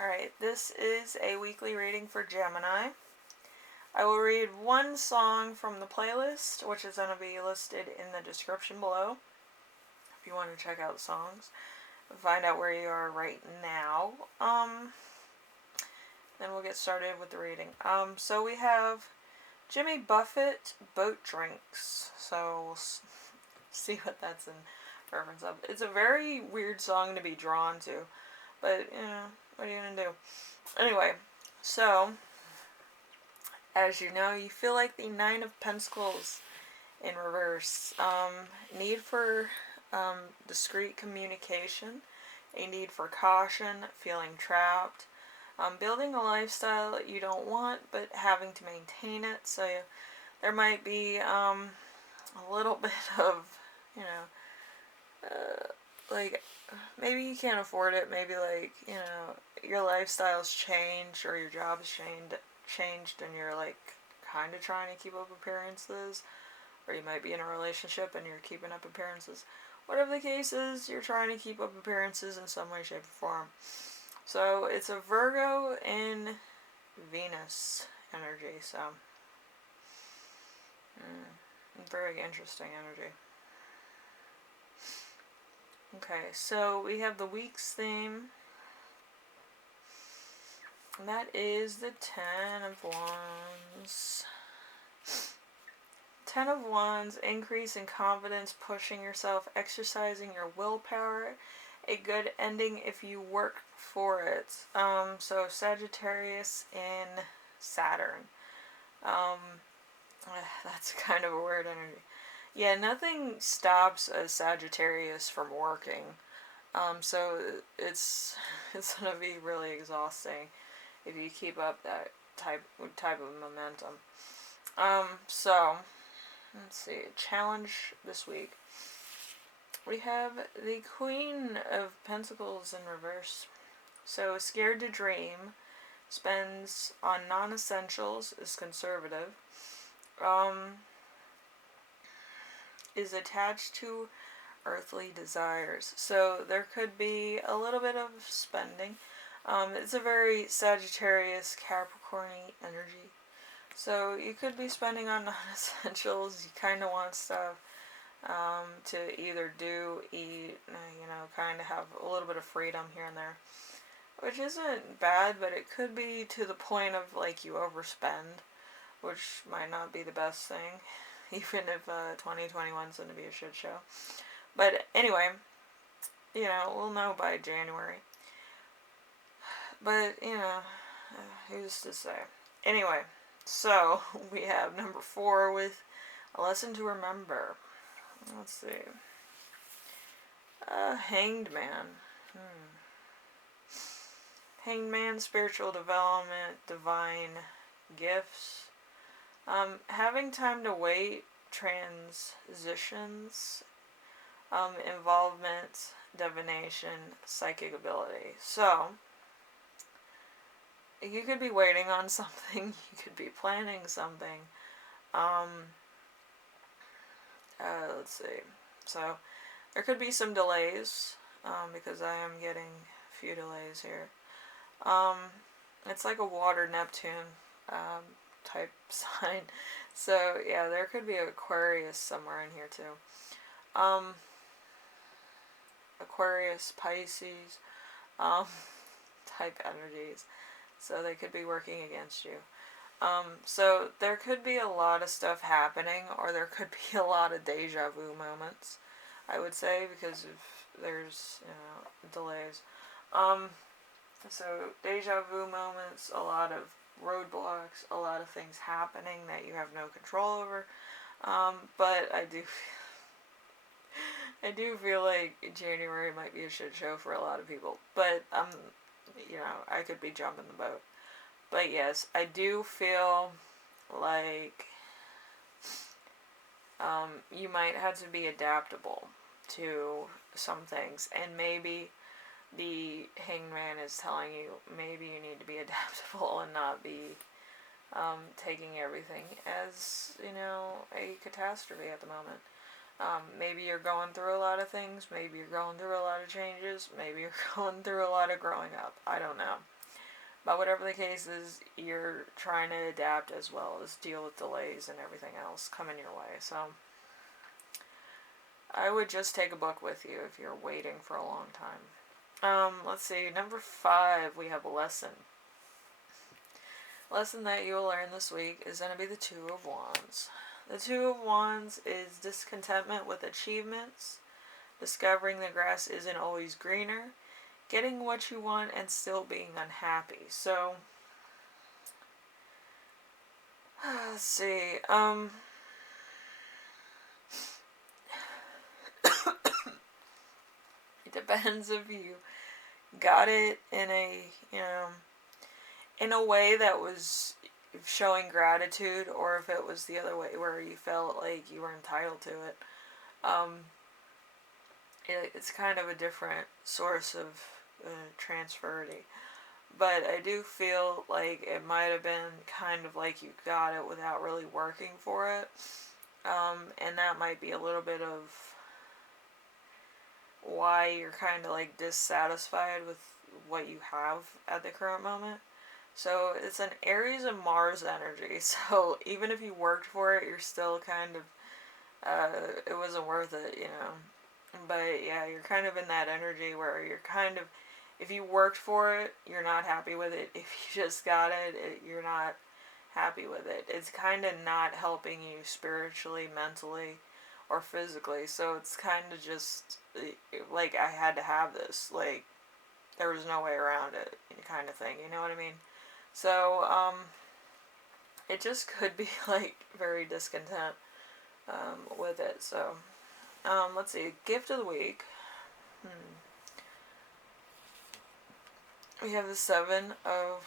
Alright, this is a weekly reading for Gemini. I will read one song from the playlist, which is going to be listed in the description below if you want to check out the songs and find out where you are right now. Then we'll get started with the reading. So we have Jimmy Buffett, Boat Drinks. So we'll see what that's in reference of. It's a very weird song to be drawn to, but, what are you going to do? Anyway, so, as you know, you feel like the Nine of Pentacles in reverse. Need for discreet communication, a need for caution, feeling trapped, building a lifestyle you don't want but having to maintain it. So there might be a little bit of, like, maybe you can't afford it, maybe, like, your lifestyle's changed or your job's changed and you're, like, kind of trying to keep up appearances, or you might be in a relationship and you're keeping up appearances. Whatever the case is, you're trying to keep up appearances in some way, shape, or form. So it's a Virgo in Venus energy, so very interesting energy. Okay, so we have the week's theme, and that is the Ten of Wands. Ten of Wands, increase in confidence, pushing yourself, exercising your willpower, a good ending if you work for it. So Sagittarius in Saturn. That's kind of a weird energy. Yeah, nothing stops a Sagittarius from working. So it's gonna be really exhausting if you keep up that type of momentum. So let's see, challenge this week. We have the Queen of Pentacles in reverse. So scared to dream, spends on non-essentials, is conservative. Is attached to earthly desires. So there could be a little bit of spending. It's a very Sagittarius, Capricorn-y energy. So you could be spending on non-essentials. You kind of want stuff to either do, eat, kind of have a little bit of freedom here and there. Which isn't bad, but it could be to the point of, like, you overspend, which might not be the best thing, even if 2021 is going to be a shit show. But anyway, we'll know by January. But, who's to say? Anyway, so we have number 4 with a lesson to remember. Let's see. Hanged Man. Hanged Man, spiritual development, divine gifts. Having time to wait, transitions, involvement, divination, psychic ability. So, you could be waiting on something, you could be planning something. Let's see. So, there could be some delays, because I am getting a few delays here. It's like a water Neptune type sign. So, yeah, there could be Aquarius somewhere in here, too. Aquarius, Pisces, type energies. So they could be working against you. So there could be a lot of stuff happening, or there could be a lot of deja vu moments, I would say, because if there's, delays. So deja vu moments, a lot of roadblocks, a lot of things happening that you have no control over. But I do feel like January might be a shit show for a lot of people. But, I could be jumping the boat. But yes, I do feel like you might have to be adaptable to some things. And maybe the Hangman is telling you maybe you need to be adaptable and not be taking everything as, a catastrophe at the moment. Maybe you're going through a lot of things, maybe you're going through a lot of changes, maybe you're going through a lot of growing up. I don't know. But whatever the case is, you're trying to adapt as well as deal with delays and everything else coming your way. So I would just take a book with you if you're waiting for a long time. Let's see. Number 5, we have a lesson. Lesson that you'll learn this week is going to be the Two of Wands. The Two of Wands is discontentment with achievements, discovering the grass isn't always greener, getting what you want and still being unhappy. So, let's see. It depends if you got it in a, in a way that was showing gratitude, or if it was the other way where you felt like you were entitled to it. It's kind of a different source of transferity. But I do feel like it might have been kind of like you got it without really working for it. And that might be a little bit of why you're kind of like dissatisfied with what you have at the current moment. So it's an Aries and Mars energy. So even if you worked for it, you're still kind of, it wasn't worth it, But yeah, you're kind of in that energy where you're kind of, if you worked for it, you're not happy with it. If you just got it, you're not happy with it. It's kind of not helping you spiritually, mentally, or physically. So it's kind of just like, I had to have this. Like, there was no way around it, kind of thing. You know what I mean? So, it just could be like very discontent with it. So, let's see. Gift of the week. We have the 7 of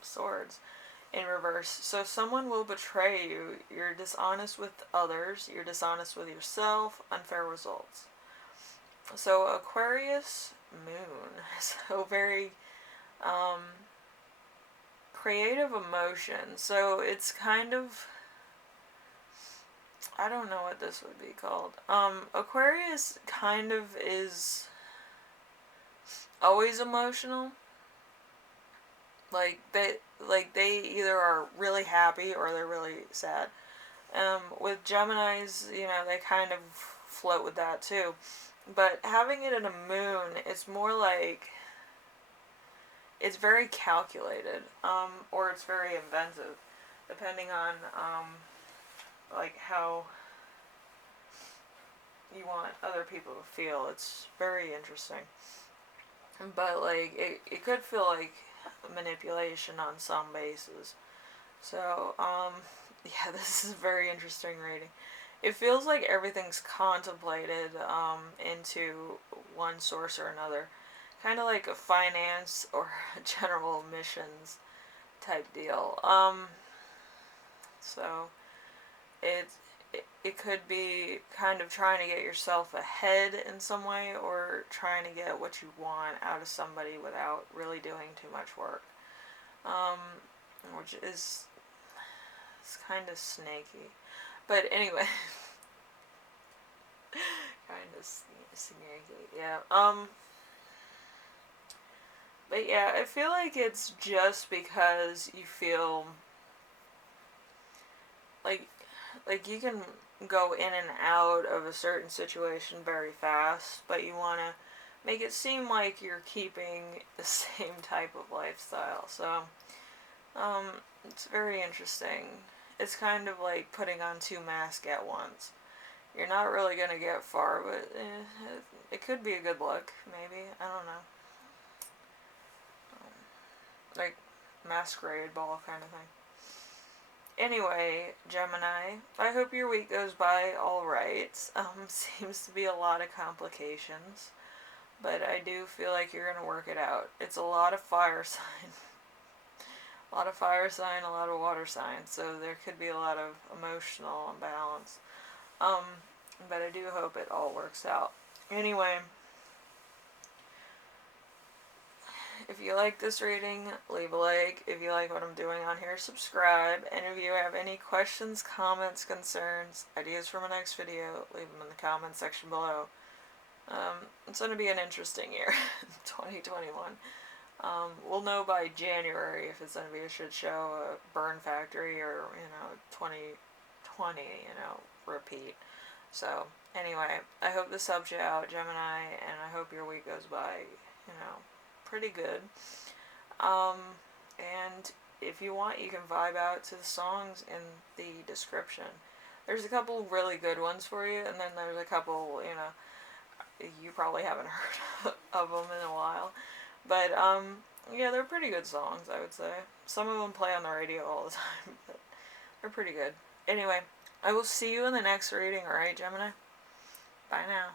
Swords in reverse. So someone will betray you. You're dishonest with others. You're dishonest with yourself. Unfair results. So Aquarius moon. So very creative emotion. So it's kind of, I don't know what this would be called. Aquarius kind of is always emotional. Like they either are really happy or they're really sad. With Geminis, they kind of float with that too. But having it in a moon, it's more like it's very calculated, or it's very inventive, depending on like how you want other people to feel. It's very interesting. But like it could feel like manipulation on some bases. So, yeah, this is a very interesting reading. It feels like everything's contemplated into one source or another. Kind of like a finance or general missions type deal. So, it could be kind of trying to get yourself ahead in some way, or trying to get what you want out of somebody without really doing too much work. Which is, it's kind of snaky. But anyway, kind of snaky, yeah. But yeah, I feel like it's just because you feel like you can go in and out of a certain situation very fast, but you want to make it seem like you're keeping the same type of lifestyle. So, it's very interesting. It's kind of like putting on 2 masks at once. You're not really going to get far, but it could be a good look, maybe. I don't know. Like, masquerade ball kind of thing. Anyway, Gemini, I hope your week goes by alright. Seems to be a lot of complications, but I do feel like you're going to work it out. It's a lot of fire sign. A lot of fire sign, a lot of water sign, so there could be a lot of emotional imbalance. But I do hope it all works out. Anyway, if you like this reading, leave a like. If you like what I'm doing on here, subscribe. And if you have any questions, comments, concerns, ideas for my next video, leave them in the comment section below. It's going to be an interesting year, 2021. We'll know by January if it's going to be a shit show, a burn factory, or, 2020, repeat. So, anyway, I hope this helps you out, Gemini, and I hope your week goes by, pretty good. And if you want, you can vibe out to the songs in the description. There's a couple really good ones for you, and then there's a couple, you probably haven't heard of them in a while. But, yeah, they're pretty good songs, I would say. Some of them play on the radio all the time, but they're pretty good. Anyway, I will see you in the next reading, alright, Gemini? Bye now.